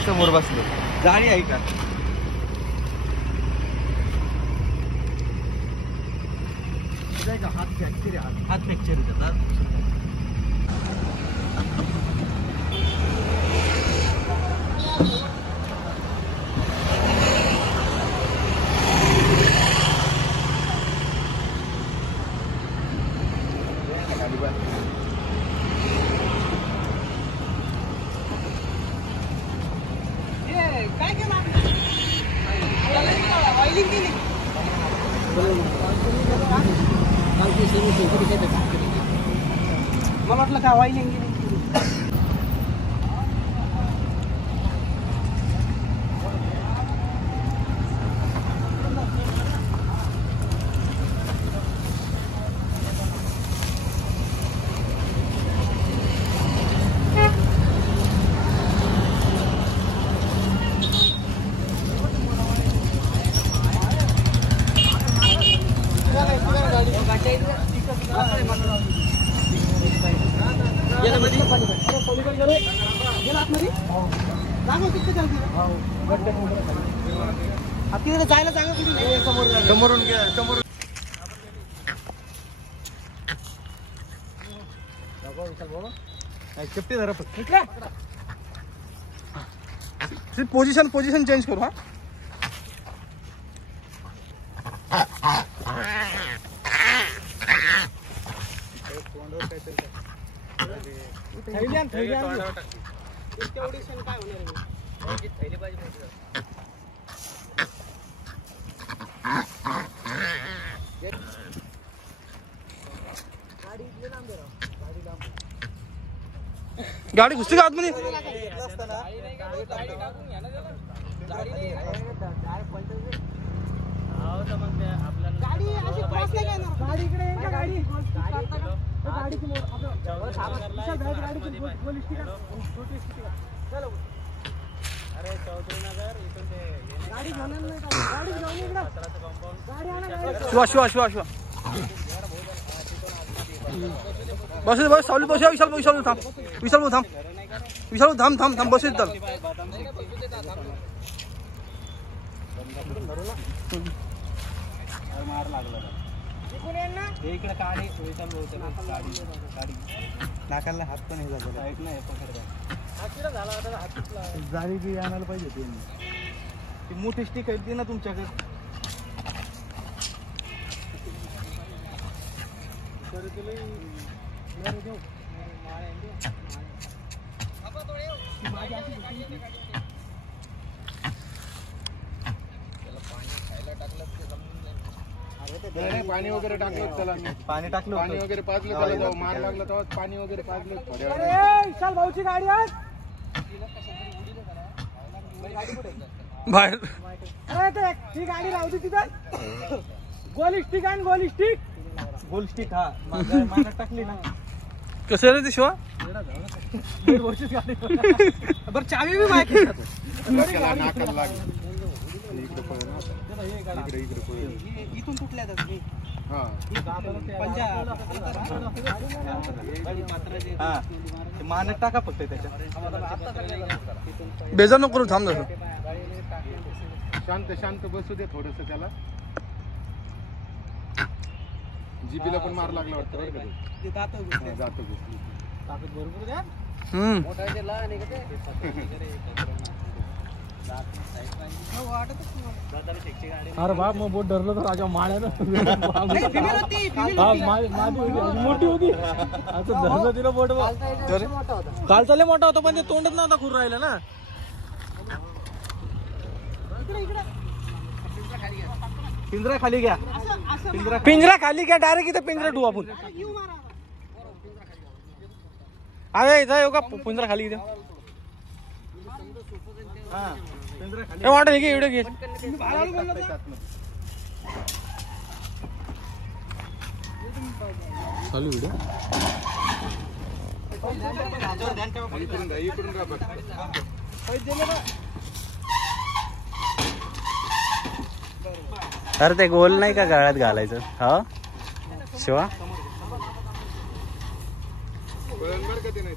समोर बसलो जाळी आहे का हात फ्रॅक्चर हात फ्रॅक्चर होतात काय केलं ऑइलिंग केली मला वाटलं काय ऑइलिंग केली तिकडे जायला जागा कुठे समोरून समोरून चिपटी जरा पोझिशन चेंज करू हा गाडी घुसते का आतमध्ये शिवा शिवा शिवा शिवा बस बस सावली बस विशाल विशाल थांब विशाल थांब विशाल थांब थांब थांब बस चल नाकाला हात पण जाळी गिळी आणायला पाहिजे ती मोठी स्टिक आहे ना तुमच्याकडे पाणी वगैरे टाकलं त्याला पाणी टाकलं पाणी वगैरे पाजलं त्याला जेव्हा मार लागला तेव्हा पाणी वगैरे पाजलं विशाल भाऊची गाडी आज बाहेर अरे ती गाडी राहू दे तिथं गोल स्टिक आणि गोल स्टिक गोल स्टिक हा मानात टाकली ना कसं रे ते शिवा बरं चावी बी माहिती नाकाला लागलं इथून तुटल्या मानात टाका फक्त त्याच्या बेजार नको करू थांब जसं शांत शांत बसू दे थोडस त्याला जीबीला पण मार लागला वाटतं जातो भरपूर द्या हम्म अरे बाप मग बोट धरलं तर राजा माळ्यानं मोठी होती आता धरलं तिला बोट काल चालले मोठा होता पण ते तोंडच नव्हता खुर राहिला ना पिंजरा खाली घ्या पिंजरा खाली घ्या डायरेक्ट इथं पिंजरा ठेवू आपण अरे इथं येऊ का पिंजरा खाली घ्या वाटत घे एवढं घे चालू व्हिडिओ इकडून का बघ. अरे ते गोल नाही का गळ्यात घालायचं हा शिवा बरोबर का ते नाही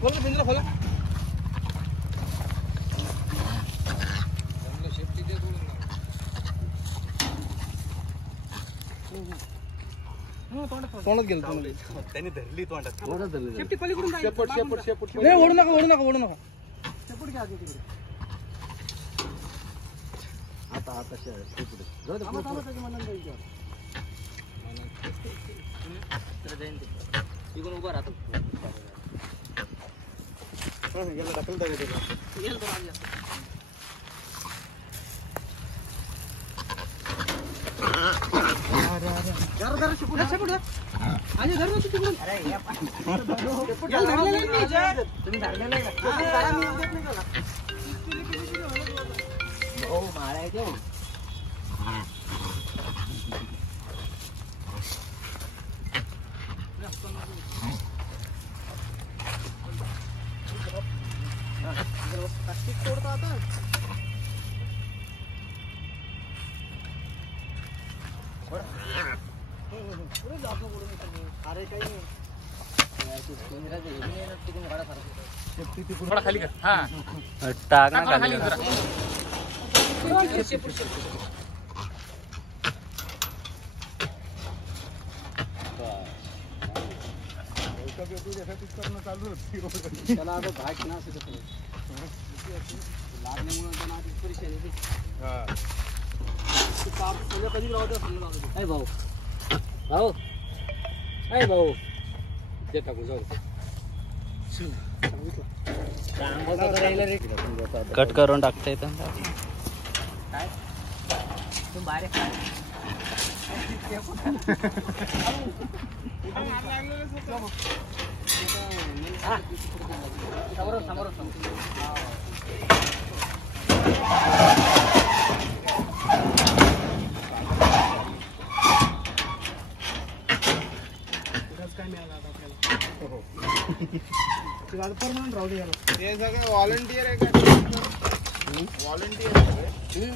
खोला पिंजरा खोला. तोंडात गेलं त्यांनी धरली तोंडात शेपटी पलीकडून जाईल. शेपूट शेपूट शेपूट नाही ओढू नका ओढू नका ओढू नका. शेपूट घ्या आधी तिकडे. थांबा, थांबा, त्याच्या मनात जाईल तेव्हा. जरा जरा शेपूट धर, शेपूट धर. आजी धर ना तू तिकडून. याला धरलेलं आहे मी. तुम्ही धरलेलं आहे का? जरा मी देत नाही त्याला. तोडतो आता. पुढे जातो पुढे अरे काही नाही. थोडा खाली कर हा टाक ना खाली खाली जरा. त्याला आता घाट ना असं कसं लागण्यामुळे त्यांना आधी परेशानी होती. ते काम सगळं कधी लावत असेल लावत. भाऊ भाऊ अय भाऊ ते टाकू जाऊ. कट करून टाकता येतं काय तू बाहेर समोर समोर काय मिळालं आता आपल्याला परमनंट राहू दे याला. हे सगळं व्हॉलंटियर आहे का व्हॉलंटियर आहे.